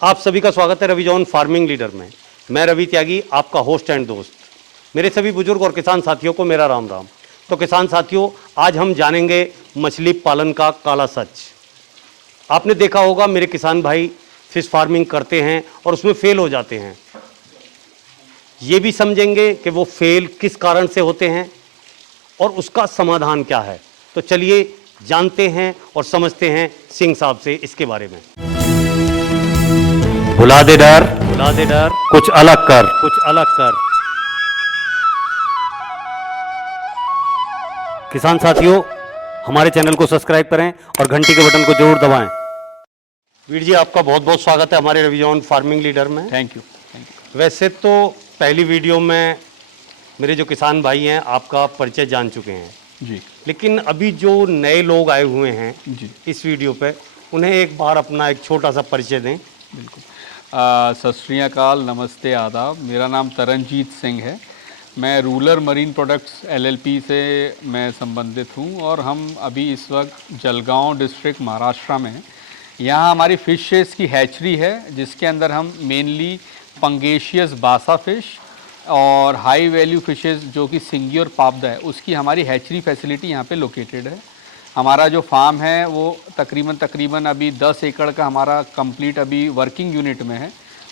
आप सभी का स्वागत है रवि जॉन फार्मिंग लीडर में। मैं रवि त्यागी, आपका होस्ट एंड दोस्त। मेरे सभी बुजुर्ग और किसान साथियों को मेरा राम राम। तो किसान साथियों, आज हम जानेंगे मछली पालन का काला सच। आपने देखा होगा मेरे किसान भाई फिश फार्मिंग करते हैं और उसमें फेल हो जाते हैं। ये भी समझेंगे कि वो फेल किस कारण से होते हैं और उसका समाधान क्या है। तो चलिए जानते हैं और समझते हैं सिंह साहब से इसके बारे में। भुला दे डर, कुछ अलग कर। किसान साथियों, हमारे चैनल को सब्सक्राइब करें और घंटी के बटन को जरूर दबाएं। वीर जी, आपका बहुत बहुत स्वागत है हमारे रवि जॉन फार्मिंग लीडर में। Thank you. वैसे तो पहली वीडियो में मेरे जो किसान भाई हैं आपका परिचय जान चुके हैं जी, लेकिन अभी जो नए लोग आए हुए हैं जी, इस वीडियो पे, उन्हें एक बार अपना एक छोटा सा परिचय दें। बिल्कुल। सत श्री अकाल, नमस्ते, आदाब। मेरा नाम तरनजीत सिंह है। मैं रूरल मरीन प्रोडक्ट्स एलएलपी से मैं संबंधित हूं और हम अभी इस वक्त जलगांव डिस्ट्रिक्ट महाराष्ट्र में हैं। यहाँ हमारी फिशेस की हैचरी है जिसके अंदर हम मेनली पंगेशियस बासा फिश और हाई वैल्यू फिशेस जो कि सिंगी और पापदा है, उसकी हमारी हैचरी फैसिलिटी यहाँ पे लोकेटेड है। हमारा जो फार्म है वो तकरीबन अभी 10 एकड़ का हमारा कंप्लीट अभी वर्किंग यूनिट में है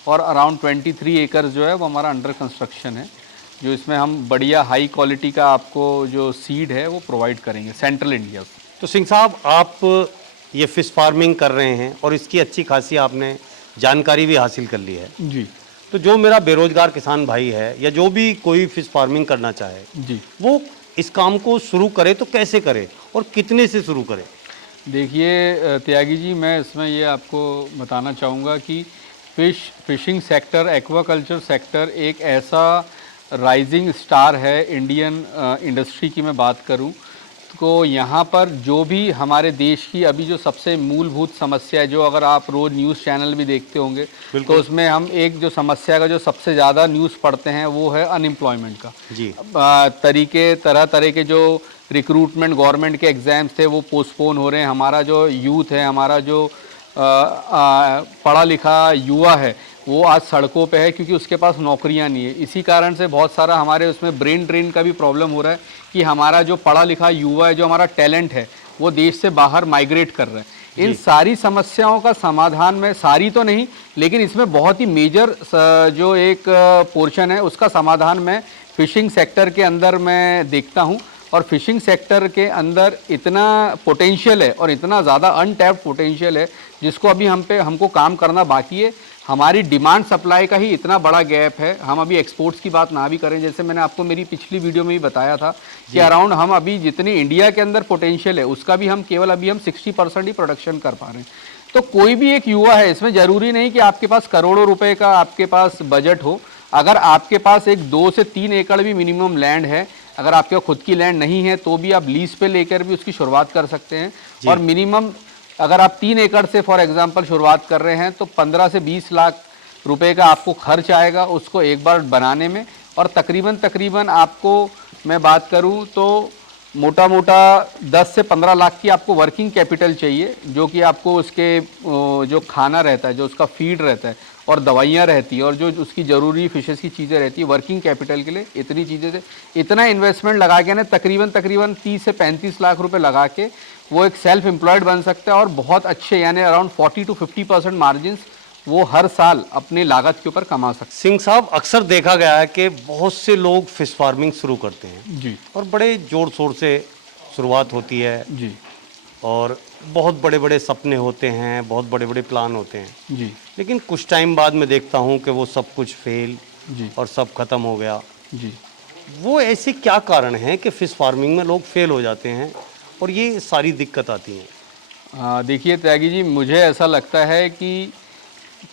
और अराउंड 23 एकड़ जो है वो हमारा अंडर कंस्ट्रक्शन है, जो इसमें हम बढ़िया हाई क्वालिटी का आपको जो सीड है वो प्रोवाइड करेंगे सेंट्रल इंडिया से। तो सिंह साहब, आप ये फिश फार्मिंग कर रहे हैं और इसकी अच्छी खासी आपने जानकारी भी हासिल कर ली है जी तो जो मेरा बेरोजगार किसान भाई है या जो भी कोई फिश फार्मिंग करना चाहे जी, वो इस काम को शुरू करे तो कैसे करे और कितने से शुरू करे? देखिए त्यागी जी, मैं इसमें ये आपको बताना चाहूँगा कि फिशिंग सेक्टर, एक्वाकल्चर सेक्टर एक ऐसा राइजिंग स्टार है इंडियन इंडस्ट्री की मैं बात करूं तो यहाँ पर जो भी हमारे देश की अभी जो सबसे मूलभूत समस्या है, जो अगर आप रोज़ न्यूज़ चैनल भी देखते होंगे तो उसमें हम एक जो समस्या का जो सबसे ज़्यादा न्यूज़ पढ़ते हैं वो है अनएम्प्लॉयमेंट का। जी। तरह तरह के जो रिक्रूटमेंट गवर्नमेंट के एग्ज़ाम्स थे वो पोस्टपोन हो रहे हैं। हमारा जो यूथ है, हमारा जो पढ़ा लिखा युवा है, वो आज सड़कों पे है क्योंकि उसके पास नौकरियां नहीं है। इसी कारण से बहुत सारा हमारे उसमें ब्रेन ड्रेन का भी प्रॉब्लम हो रहा है कि हमारा जो पढ़ा लिखा युवा है, जो हमारा टैलेंट है, वो देश से बाहर माइग्रेट कर रहा है। इन सारी समस्याओं का समाधान में, सारी तो नहीं लेकिन इसमें बहुत ही मेजर जो एक पोर्शन है उसका समाधान मैं फिशिंग सेक्टर के अंदर मैं देखता हूँ। और फिशिंग सेक्टर के अंदर इतना पोटेंशियल है और इतना ज़्यादा अनटैप्ड पोटेंशियल है जिसको अभी हमको काम करना बाकी है। हमारी डिमांड सप्लाई का ही इतना बड़ा गैप है। हम अभी एक्सपोर्ट्स की बात ना भी करें, जैसे मैंने आपको मेरी पिछली वीडियो में ही बताया था कि अराउंड हम अभी जितनी इंडिया के अंदर पोटेंशियल है उसका भी हम केवल अभी हम 60% ही प्रोडक्शन कर पा रहे हैं। तो कोई भी एक युवा है, इसमें ज़रूरी नहीं कि आपके पास करोड़ों रुपए का आपके पास बजट हो। अगर आपके पास एक 2 से 3 एकड़ भी मिनिमम लैंड है, अगर आपके खुद की लैंड नहीं है तो भी आप लीज पे लेकर भी उसकी शुरुआत कर सकते हैं। और मिनिमम अगर आप 3 एकड़ से फॉर एग्जांपल शुरुआत कर रहे हैं तो 15 से 20 लाख रुपए का आपको खर्च आएगा उसको एक बार बनाने में। और तकरीबन आपको मैं बात करूं तो मोटा मोटा 10 से 15 लाख की आपको वर्किंग कैपिटल चाहिए, जो कि आपको उसके जो खाना रहता है, जो उसका फीड रहता है और दवाइयाँ रहती है और जो उसकी ज़रूरी फिशेस की चीज़ें रहती है, वर्किंग कैपिटल के लिए इतनी चीज़ें से इतना इन्वेस्टमेंट लगा के ना तकरीबन 30 से 35 लाख रुपए लगा के वो एक सेल्फ एम्प्लॉयड बन सकता है और बहुत अच्छे यानी अराउंड 40 to 50% मार्जिन वो हर साल अपनी लागत के ऊपर कमा सकते हैं। सिंह साहब, अक्सर देखा गया है कि बहुत से लोग फिश फार्मिंग शुरू करते हैं जी और बड़े जोर शोर से शुरुआत होती है जी और बहुत बड़े बड़े सपने होते हैं, बहुत बड़े बड़े प्लान होते हैं जी लेकिन कुछ टाइम बाद मैं देखता हूँ कि वो सब कुछ फेल जी और सब खत्म हो गया। जी वो ऐसे क्या कारण है कि फिश फार्मिंग में लोग फेल हो जाते हैं और ये सारी दिक्कत आती हैं? देखिए त्यागी जी, मुझे ऐसा लगता है कि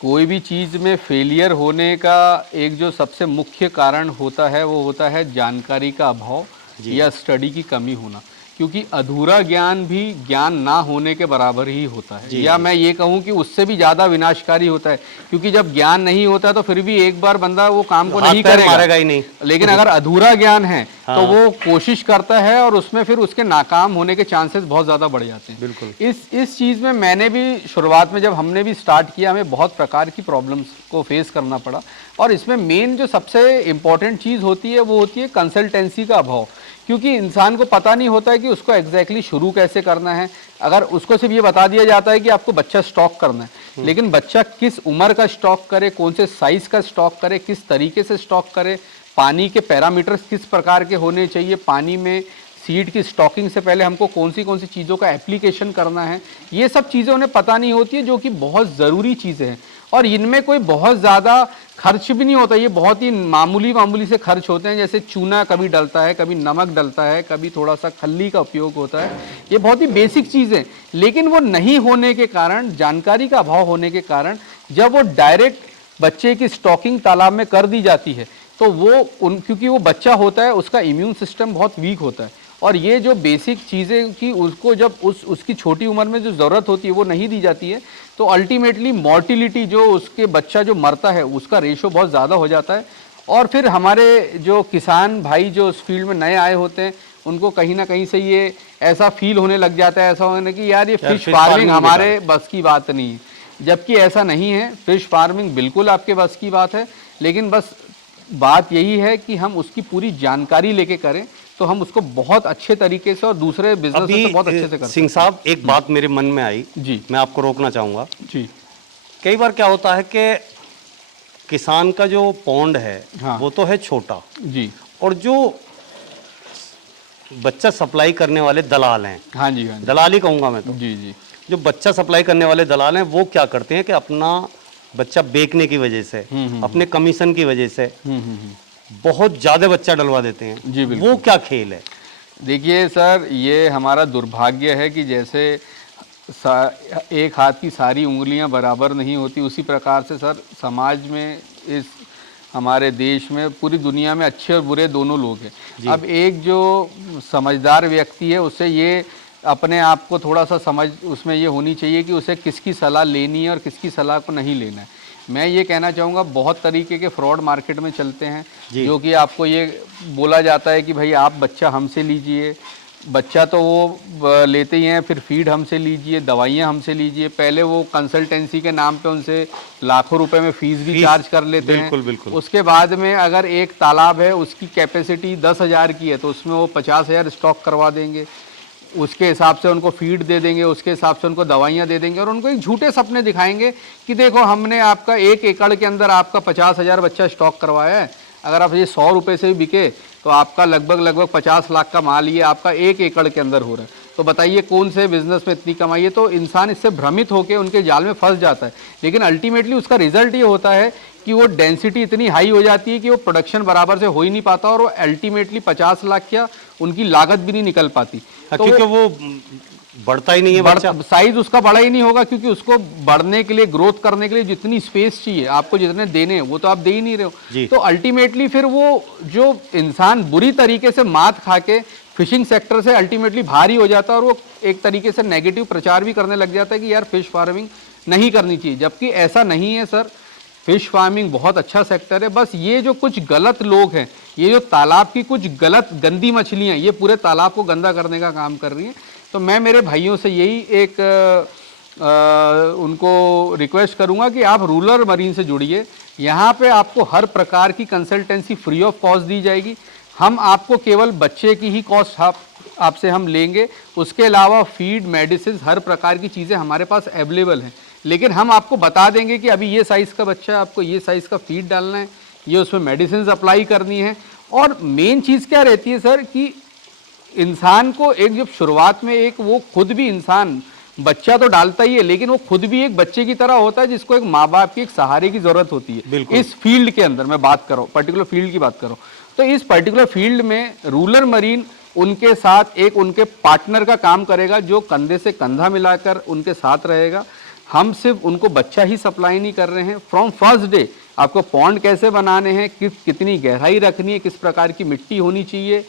कोई भी चीज़ में फेलियर होने का एक जो सबसे मुख्य कारण होता है वो होता है जानकारी का अभाव या स्टडी की कमी होना। क्योंकि अधूरा ज्ञान भी ज्ञान ना होने के बराबर ही होता है, या मैं ये कहूँ कि उससे भी ज़्यादा विनाशकारी होता है। क्योंकि जब ज्ञान नहीं होता तो फिर भी एक बार बंदा वो काम को नहीं करेगा, मारेगा ही नहीं। लेकिन अगर अधूरा ज्ञान है तो वो कोशिश करता है और उसमें फिर उसके नाकाम होने के चांसेस बहुत ज़्यादा बढ़ जाते हैं। बिल्कुल। इस चीज़ में मैंने भी शुरुआत में जब हमने भी स्टार्ट किया, हमें बहुत प्रकार की प्रॉब्लम्स को फेस करना पड़ा। और इसमें मेन जो सबसे इम्पॉर्टेंट चीज़ होती है वो होती है कंसल्टेंसी का अभाव, क्योंकि इंसान को पता नहीं होता है कि उसको एग्जैक्टली शुरू कैसे करना है। अगर उसको सिर्फ ये बता दिया जाता है कि आपको बच्चा स्टॉक करना है, लेकिन बच्चा किस उम्र का स्टॉक करे, कौन से साइज का स्टॉक करे, किस तरीके से स्टॉक करे, पानी के पैरामीटर्स किस प्रकार के होने चाहिए, पानी में सीड की स्टॉकिंग से पहले हमको कौन सी चीज़ों का एप्लीकेशन करना है, ये सब चीज़ें उन्हें पता नहीं होती है, जो कि बहुत ज़रूरी चीज़ें हैं। और इनमें कोई बहुत ज़्यादा खर्च भी नहीं होता, ये बहुत ही मामूली से खर्च होते हैं। जैसे चूना कभी डलता है, कभी नमक डलता है, कभी थोड़ा सा खल्ली का उपयोग होता है। ये बहुत ही बेसिक चीज़ें, लेकिन वो नहीं होने के कारण, जानकारी का अभाव होने के कारण, जब वो डायरेक्ट बच्चे की स्टॉकिंग तालाब में कर दी जाती है, तो वो क्योंकि वो बच्चा होता है, उसका इम्यून सिस्टम बहुत वीक होता है, और ये जो बेसिक चीज़ें कि उसको जब उसकी छोटी उम्र में जो ज़रूरत होती है वो नहीं दी जाती है, तो अल्टीमेटली मॉर्टिलिटी, जो उसके बच्चा जो मरता है उसका रेशो बहुत ज़्यादा हो जाता है। और फिर हमारे जो किसान भाई जो उस फील्ड में नए आए होते हैं, उनको कहीं ना कहीं से ये ऐसा फील होने लग जाता है, ऐसा होने कि यार ये फिश फार्मिंग हमारे बस की बात नहीं है, जबकि ऐसा नहीं है। फिश फार्मिंग बिल्कुल आपके बस की बात है, लेकिन बस बात यही है कि हम उसकी पूरी जानकारी लेके करें, तो हम उसको बहुत अच्छे तरीके से और दूसरे बिजनेस से बहुत अच्छे से कर सिंह साहब, एक बात मेरे मन में आई जी, मैं आपको रोकना चाहूँगा जी। कई बार क्या होता है कि किसान का जो पौंड है हाँ, वो तो है छोटा जी, और जो बच्चा सप्लाई करने वाले दलाल हैं, हाँ जी, हाँ जी, दलाल ही कहूँगा मैं तो, जी, जी, जो बच्चा सप्लाई करने वाले दलाल हैं वो क्या करते हैं कि अपना बच्चा बेचने की वजह से, अपने कमीशन की वजह से बहुत ज़्यादा बच्चा डलवा देते हैं। जी, बिल्कुल। वो क्या खेल है? देखिए सर, ये हमारा दुर्भाग्य है कि जैसे एक हाथ की सारी उंगलियां बराबर नहीं होती, उसी प्रकार से सर समाज में, इस हमारे देश में, पूरी दुनिया में अच्छे और बुरे दोनों लोग हैं। अब एक जो समझदार व्यक्ति है, उससे ये अपने आप को थोड़ा सा समझ उसमें ये होनी चाहिए कि उसे किसकी सलाह लेनी है और किसकी सलाह को नहीं लेना है। मैं ये कहना चाहूँगा, बहुत तरीके के फ्रॉड मार्केट में चलते हैं, जो कि आपको ये बोला जाता है कि भाई आप बच्चा हमसे लीजिए, बच्चा तो वो लेते ही हैं, फिर फीड हमसे लीजिए, दवाइयाँ हमसे लीजिए, पहले वो कंसल्टेंसी के नाम पे उनसे लाखों रुपए में फीस भी चार्ज कर लेते हैं। बिल्कुल बिल्कुल। उसके बाद में अगर एक तालाब है, उसकी कैपेसिटी 10,000 की है, तो उसमें वो 50,000 स्टॉक करवा देंगे, उसके हिसाब से उनको फीड दे देंगे, उसके हिसाब से उनको दवाइयाँ दे देंगे, और उनको एक झूठे सपने दिखाएंगे कि देखो हमने आपका 1 एकड़ के अंदर आपका 50,000 बच्चा स्टॉक करवाया है, अगर आप ये 100 रुपये से भी बिके तो आपका लगभग 50 लाख का माल ये आपका 1 एकड़ के अंदर हो रहा है। तो बताइए कौन से बिजनेस में इतनी कमाई है? तो इंसान इससे भ्रमित होकर उनके जाल में फंस जाता है, लेकिन अल्टीमेटली उसका रिजल्ट ये होता है कि वो डेंसिटी इतनी हाई हो जाती है कि वो प्रोडक्शन बराबर से हो ही नहीं पाता, और वो अल्टीमेटली 50 लाख क्या उनकी लागत भी नहीं निकल पाती, तो क्योंकि वो बढ़ता ही नहीं है बच्चा, साइज उसका बड़ा ही नहीं होगा, क्योंकि उसको बढ़ने के लिए, ग्रोथ करने के लिए जितनी स्पेस चाहिए आपको, जितने देने हैं वो तो आप दे ही नहीं रहे हो। तो अल्टीमेटली फिर वो जो इंसान बुरी तरीके से मात खा के फिशिंग सेक्टर से अल्टीमेटली भारी हो जाता है, और वो एक तरीके से नेगेटिव प्रचार भी करने लग जाता है कि यार फिश फार्मिंग नहीं करनी चाहिए, जबकि ऐसा नहीं है सर। फिश फार्मिंग बहुत अच्छा सेक्टर है, बस ये जो कुछ गलत लोग हैं, ये जो तालाब की कुछ गलत गंदी मछलियाँ ये पूरे तालाब को गंदा करने का काम कर रही हैं। तो मैं मेरे भाइयों से यही एक उनको रिक्वेस्ट करूंगा कि आप रूरल मरीन से जुड़िए, यहाँ पे आपको हर प्रकार की कंसल्टेंसी फ्री ऑफ कॉस्ट दी जाएगी। हम आपको केवल बच्चे की ही कॉस्ट आपसे हम लेंगे, उसके अलावा फीड, मेडिसिन, हर प्रकार की चीज़ें हमारे पास अवेलेबल हैं, लेकिन हम आपको बता देंगे कि अभी ये साइज़ का बच्चा है, आपको ये साइज़ का फीड डालना है, ये उसमें मेडिसिन अप्लाई करनी है। और मेन चीज़ क्या रहती है सर कि इंसान को एक जब शुरुआत में एक वो खुद भी इंसान बच्चा तो डालता ही है, लेकिन वो खुद भी एक बच्चे की तरह होता है, जिसको एक माँ बाप की एक सहारे की जरूरत होती है। इस फील्ड के अंदर मैं बात कर रहा हूँ, पर्टिकुलर फील्ड की बात कर रहा हूँ, तो इस पर्टिकुलर फील्ड में रूरल मरीन उनके साथ एक उनके पार्टनर का काम करेगा, जो कंधे से कंधा मिलाकर उनके साथ रहेगा। हम सिर्फ उनको बच्चा ही सप्लाई नहीं कर रहे हैं, फ्रॉम फर्स्ट डे आपको पॉन्ड कैसे बनाने हैं, कितनी गहराई रखनी है, किस प्रकार की मिट्टी होनी चाहिए,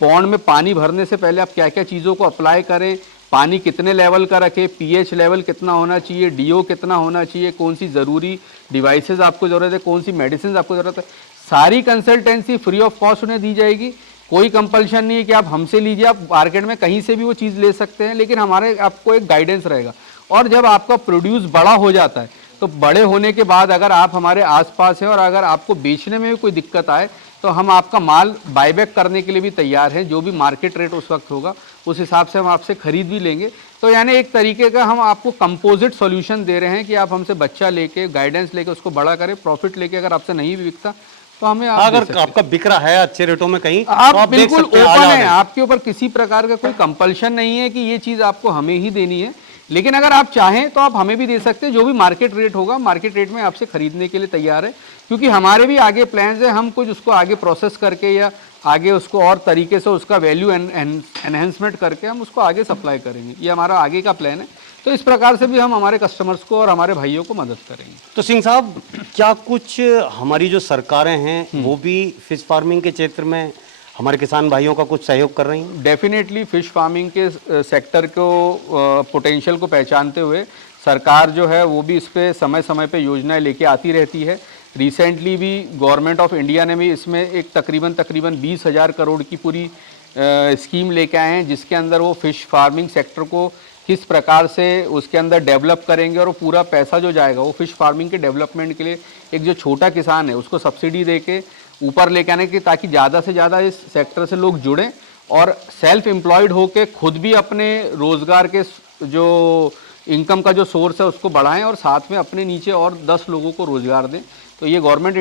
पॉन्ड में पानी भरने से पहले आप क्या क्या चीज़ों को अप्लाई करें, पानी कितने लेवल का रखें, पीएच लेवल कितना होना चाहिए, डीओ कितना होना चाहिए, कौन सी ज़रूरी डिवाइसेस आपको ज़रूरत है, कौन सी मेडिसिन आपको ज़रूरत है, सारी कंसल्टेंसी फ्री ऑफ कॉस्ट उन्हें दी जाएगी। कोई कंपल्शन नहीं है कि आप हमसे लीजिए, आप मार्केट में कहीं से भी वो चीज़ ले सकते हैं, लेकिन हमारे आपको एक गाइडेंस रहेगा। और जब आपका प्रोड्यूस बड़ा हो जाता है तो बड़े होने के बाद अगर आप हमारे आसपास हैं और अगर आपको बेचने में भी कोई दिक्कत आए तो हम आपका माल बायबैक करने के लिए भी तैयार हैं। जो भी मार्केट रेट उस वक्त होगा उस हिसाब से हम आपसे खरीद भी लेंगे। तो यानी एक तरीके का हम आपको कंपोजिट सॉल्यूशन दे रहे हैं कि आप हमसे बच्चा लेके, गाइडेंस लेके उसको बड़ा करें, प्रॉफिट लेके अगर आपसे नहीं भी बिकता तो हमें आप दे अगर सकते हैं। आपका बिक रहा है अच्छे रेटों में कहीं आप तो आप देख बिल्कुल सकते हैं, ओपन आजाद है, हैं। आपके ऊपर किसी प्रकार का कोई कंपल्शन नहीं है कि ये चीज़ आपको हमें ही देनी है। लेकिन अगर आप चाहें तो आप हमें भी दे सकते हैं, जो भी मार्केट रेट होगा मार्केट रेट में आपसे खरीदने के लिए तैयार है। क्योंकि हमारे भी आगे प्लान्स है, हम कुछ उसको आगे प्रोसेस करके या आगे उसको और तरीके से उसका वैल्यू एनहेंसमेंट करके हम उसको आगे सप्लाई करेंगे। ये हमारा आगे का प्लान है। तो इस प्रकार से भी हम हमारे कस्टमर्स को और हमारे भाइयों को मदद करेंगे। तो सिंह साहब, क्या कुछ हमारी जो सरकारें हैं वो भी फिश फार्मिंग के क्षेत्र में हमारे किसान भाइयों का कुछ सहयोग कर रही हैं? डेफिनेटली फिश फार्मिंग के सेक्टर को पोटेंशियल को पहचानते हुए सरकार जो है वो भी इस पे समय समय पे योजनाएं लेके आती रहती है। रिसेंटली भी गवर्नमेंट ऑफ इंडिया ने भी इसमें एक तकरीबन 20,000 करोड़ की पूरी स्कीम लेके आए हैं, जिसके अंदर वो फिश फार्मिंग सेक्टर को किस प्रकार से उसके अंदर डेवलप करेंगे और वो पूरा पैसा जो जाएगा वो फिश फार्मिंग के डेवलपमेंट के लिए एक जो छोटा किसान है उसको सब्सिडी दे के ऊपर लेके आने की, ताकि ज़्यादा से ज़्यादा इस सेक्टर से लोग जुड़ें और सेल्फ एम्प्लॉयड होके खुद भी अपने रोज़गार के जो इनकम का जो सोर्स है उसको बढ़ाएं और साथ में अपने नीचे और 10 लोगों को रोज़गार दें। तो ये गवर्नमेंट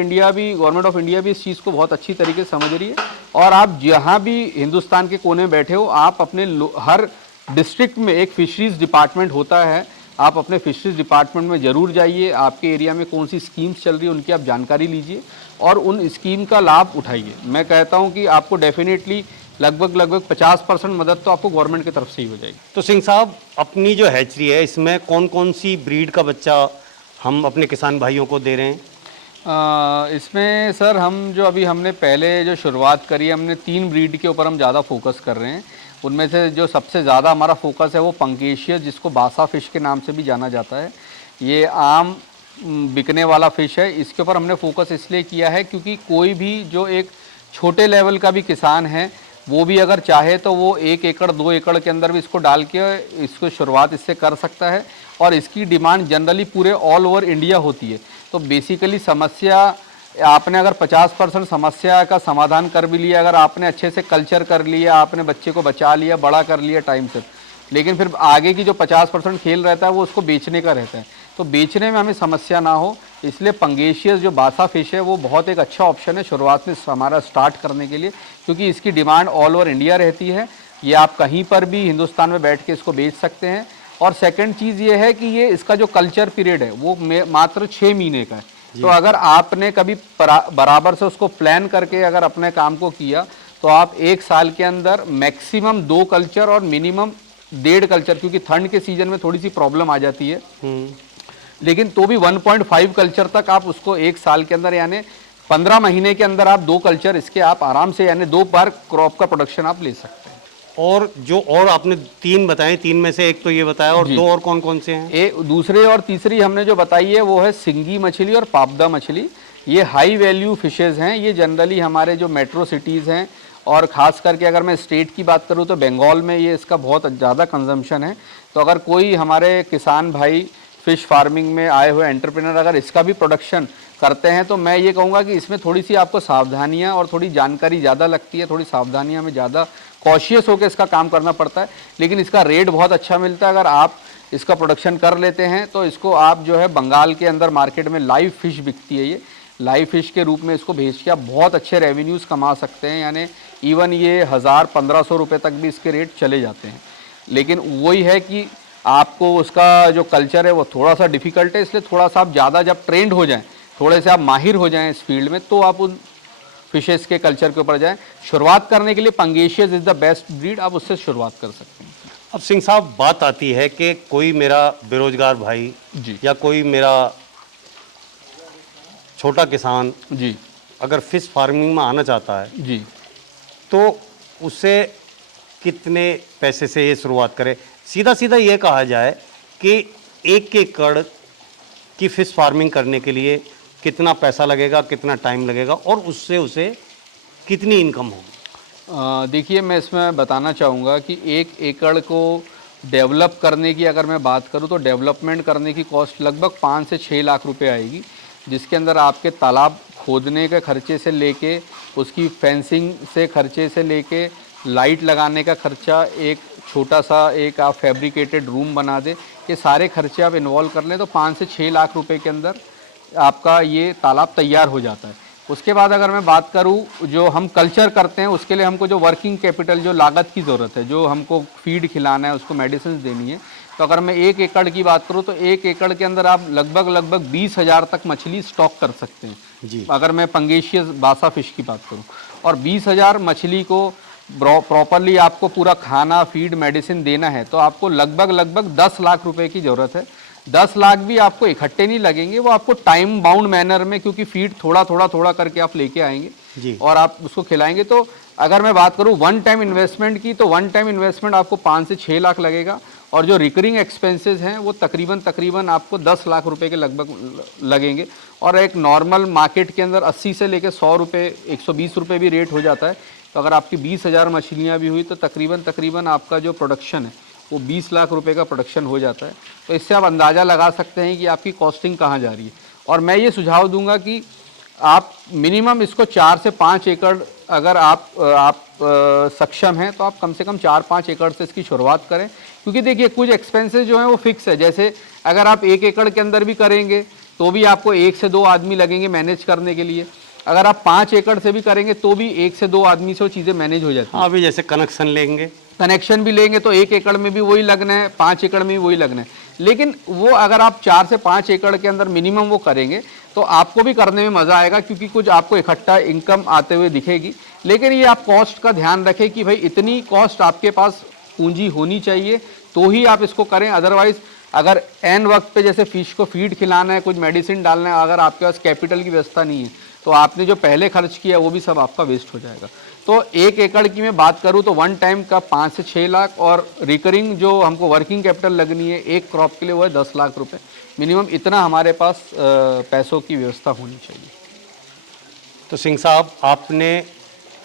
ऑफ इंडिया भी इस चीज़ को बहुत अच्छी तरीके से समझ रही है। और आप जहाँ भी हिंदुस्तान के कोने में बैठे हो, आप अपने हर डिस्ट्रिक्ट में एक फिशरीज़ डिपार्टमेंट होता है, आप अपने फिशरीज़ डिपार्टमेंट में ज़रूर जाइए। आपके एरिया में कौन सी स्कीम्स चल रही है उनकी आप जानकारी लीजिए और उन स्कीम का लाभ उठाइए। मैं कहता हूं कि आपको डेफिनेटली लगभग 50% मदद तो आपको गवर्नमेंट की तरफ से ही हो जाएगी। तो सिंह साहब, अपनी जो हैचरी है इसमें कौन कौन सी ब्रीड का बच्चा हम अपने किसान भाइयों को दे रहे हैं? इसमें सर हम जो अभी हमने पहले जो शुरुआत करी है, हमने 3 ब्रीड के ऊपर हम ज़्यादा फोकस कर रहे हैं। उनमें से जो सबसे ज़्यादा हमारा फोकस है वो पंकेशियस, जिसको बासा फिश के नाम से भी जाना जाता है। ये आम बिकने वाला फ़िश है। इसके ऊपर हमने फोकस इसलिए किया है क्योंकि कोई भी जो एक छोटे लेवल का भी किसान है वो भी अगर चाहे तो वो 1 एकड़ 2 एकड़ के अंदर भी इसको डाल के इसको शुरुआत इससे कर सकता है। और इसकी डिमांड जनरली पूरे ऑल ओवर इंडिया होती है। तो बेसिकली समस्या आपने अगर 50% समस्या का समाधान कर भी लिया, अगर आपने अच्छे से कल्चर कर लिया, आपने बच्चे को बचा लिया, बड़ा कर लिया टाइम से, लेकिन फिर आगे की जो 50% खेल रहता है वो उसको बेचने का रहता है। तो बेचने में हमें समस्या ना हो, इसलिए पंगेशियस जो बासा फिश है वो बहुत एक अच्छा ऑप्शन है शुरुआत में हमारा स्टार्ट करने के लिए, क्योंकि इसकी डिमांड ऑल ओवर इंडिया रहती है। ये आप कहीं पर भी हिंदुस्तान में बैठ के इसको बेच सकते हैं। और सेकंड चीज़ ये है कि ये इसका जो कल्चर पीरियड है वो मात्र 6 महीने का है। तो अगर आपने कभी बराबर से उसको प्लान करके अगर अपने काम को किया तो आप 1 साल के अंदर मैक्सिमम 2 कल्चर और मिनिमम 1.5 कल्चर, क्योंकि ठंड के सीजन में थोड़ी सी प्रॉब्लम आ जाती है, लेकिन तो भी 1.5 कल्चर तक आप उसको 1 साल के अंदर यानी 15 महीने के अंदर आप 2 कल्चर इसके आप आराम से यानी 2 बार क्रॉप का प्रोडक्शन आप ले सकते हैं। और जो और आपने 3 बताए, 3 में से एक तो ये बताया, और 2 और कौन कौन से हैं? दूसरे और तीसरी हमने जो बताई है वो है सिंगी मछली और पापदा मछली। ये हाई वैल्यू फिशेज़ हैं। ये जनरली हमारे जो मेट्रो सिटीज़ हैं और ख़ास करके अगर मैं स्टेट की बात करूँ तो बंगाल में ये इसका बहुत ज़्यादा कंजम्पशन है। तो अगर कोई हमारे किसान भाई फ़िश फार्मिंग में आए हुए एंटरप्रेनर अगर इसका भी प्रोडक्शन करते हैं तो मैं ये कहूँगा कि इसमें थोड़ी सी आपको सावधानियाँ और थोड़ी जानकारी ज़्यादा लगती है, थोड़ी सावधानियाँ में ज़्यादा कॉशियस होकर इसका काम करना पड़ता है, लेकिन इसका रेट बहुत अच्छा मिलता है। अगर आप इसका प्रोडक्शन कर लेते हैं तो इसको आप जो है बंगाल के अंदर मार्केट में लाइव फिश बिकती है, ये लाइव फिश के रूप में इसको भेज के आप बहुत अच्छे रेवेन्यूज़ कमा सकते हैं। यानी इवन ये 1000-1500 रुपये तक भी इसके रेट चले जाते हैं। लेकिन वही है कि आपको उसका जो कल्चर है वो थोड़ा सा डिफ़िकल्ट है, इसलिए थोड़ा सा आप ज़्यादा जब ट्रेंड हो जाएँ, थोड़े से आप माहिर हो जाएँ इस फील्ड में, तो आप उन फिशेस के कल्चर के ऊपर जाएं। शुरुआत करने के लिए pangasius is the best breed, आप उससे शुरुआत कर सकते हैं। अब सिंह साहब, बात आती है कि कोई मेरा बेरोजगार भाई जी या कोई मेरा छोटा किसान जी अगर फिश फार्मिंग में आना चाहता है जी तो उसे कितने पैसे से ये शुरुआत करे? सीधा सीधा ये कहा जाए कि 1 एकड़ की फिश फार्मिंग करने के लिए कितना पैसा लगेगा, कितना टाइम लगेगा और उससे उसे कितनी इनकम होगी? देखिए, मैं इसमें बताना चाहूँगा कि 1 एकड़ को डेवलप करने की अगर मैं बात करूँ तो डेवलपमेंट करने की कॉस्ट लगभग 5 से 6 लाख रुपए आएगी, जिसके अंदर आपके तालाब खोदने के खर्चे से लेके उसकी फेंसिंग से खर्चे से लेके लाइट लगाने का खर्चा, एक छोटा सा एक आप फैब्रिकेटेड रूम बना दें, ये सारे खर्चे आप इन्वॉल्व कर लें तो 5 से 6 लाख रुपए के अंदर आपका ये तालाब तैयार हो जाता है। उसके बाद अगर मैं बात करूं जो हम कल्चर करते हैं उसके लिए हमको जो वर्किंग कैपिटल, जो लागत की ज़रूरत है, जो हमको फीड खिलाना है, उसको मेडिसिन देनी है, तो अगर मैं 1 एकड़ की बात करूं तो 1 एकड़ के अंदर आप लगभग 20,000 तक मछली स्टॉक कर सकते हैं जी। अगर मैं पंगेशियस बासा फिश की बात करूं। और 20,000 मछली को प्रॉपरली आपको पूरा खाना, फीड, मेडिसिन देना है तो आपको लगभग 10 लाख रुपए की ज़रूरत है। 10 लाख भी आपको इकट्ठे नहीं लगेंगे, वो आपको टाइम बाउंड मैनर में, क्योंकि फीड थोड़ा करके आप लेके आएंगे जी। और आप उसको खिलाएंगे। तो अगर मैं बात करूं वन टाइम इन्वेस्टमेंट की, तो वन टाइम इन्वेस्टमेंट आपको 5 से 6 लाख लगेगा और जो रिकरिंग एक्सपेंसेस हैं वो तकरीबन आपको 10 लाख रुपए के लगभग लगेंगे। और एक नॉर्मल मार्केट के अंदर 80 से लेकर 100 रुपये, 120 रुपये भी रेट हो जाता है। तो अगर आपकी 20,000 मछलियाँ भी हुई तो तकरीबन आपका जो प्रोडक्शन है वो 20 लाख रुपए का प्रोडक्शन हो जाता है। तो इससे आप अंदाज़ा लगा सकते हैं कि आपकी कॉस्टिंग कहाँ जा रही है। और मैं ये सुझाव दूंगा कि आप मिनिमम इसको 4 से 5 एकड़ अगर आप सक्षम हैं तो आप कम से कम 4-5 एकड़ से इसकी शुरुआत करें, क्योंकि देखिए कुछ एक्सपेंसेस जो हैं वो फिक्स है। जैसे अगर आप 1 एकड़ के अंदर भी करेंगे तो भी आपको 1 से 2 आदमी लगेंगे मैनेज करने के लिए। अगर आप 5 एकड़ से भी करेंगे तो भी 1 से 2 आदमी से वो चीज़ें मैनेज हो जाती हैं। अभी जैसे कनेक्शन लेंगे, कनेक्शन भी लेंगे तो 1 एकड़ में भी वही लगना है, 5 एकड़ में भी वही लगना है। लेकिन वो अगर आप 4 से 5 एकड़ के अंदर मिनिमम वो करेंगे तो आपको भी करने में मज़ा आएगा, क्योंकि कुछ आपको इकट्ठा इनकम आते हुए दिखेगी। लेकिन ये आप कॉस्ट का ध्यान रखें कि भाई इतनी कॉस्ट आपके पास पूंजी होनी चाहिए तो ही आप इसको करें। अदरवाइज़ अगर एन वक्त पे जैसे फिश को फीड खिलाना है, कुछ मेडिसिन डालना है, अगर आपके पास कैपिटल की व्यवस्था नहीं है तो आपने जो पहले खर्च किया वो भी सब आपका वेस्ट हो जाएगा। तो 1 एकड़ की मैं बात करूं तो वन टाइम का 5 से 6 लाख और रिकरिंग जो हमको वर्किंग कैपिटल लगनी है एक क्रॉप के लिए वो है 10 लाख रुपए मिनिमम। इतना हमारे पास पैसों की व्यवस्था होनी चाहिए। तो सिंह साहब, आपने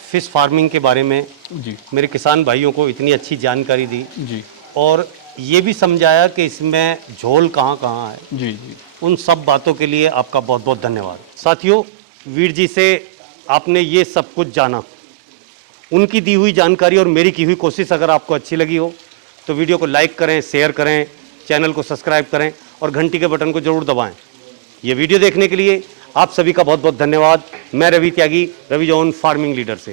फिश फार्मिंग के बारे में जी मेरे किसान भाइयों को इतनी अच्छी जानकारी दी जी और ये भी समझाया कि इसमें झोल कहाँ कहाँ है। जी जी उन सब बातों के लिए आपका बहुत बहुत धन्यवाद। साथियों, वीर जी से आपने ये सब कुछ जाना। उनकी दी हुई जानकारी और मेरी की हुई कोशिश अगर आपको अच्छी लगी हो तो वीडियो को लाइक करें, शेयर करें, चैनल को सब्सक्राइब करें और घंटी के बटन को जरूर दबाएं। ये वीडियो देखने के लिए आप सभी का बहुत बहुत धन्यवाद। मैं रवि त्यागी, रवि जॉन फार्मिंग लीडर से।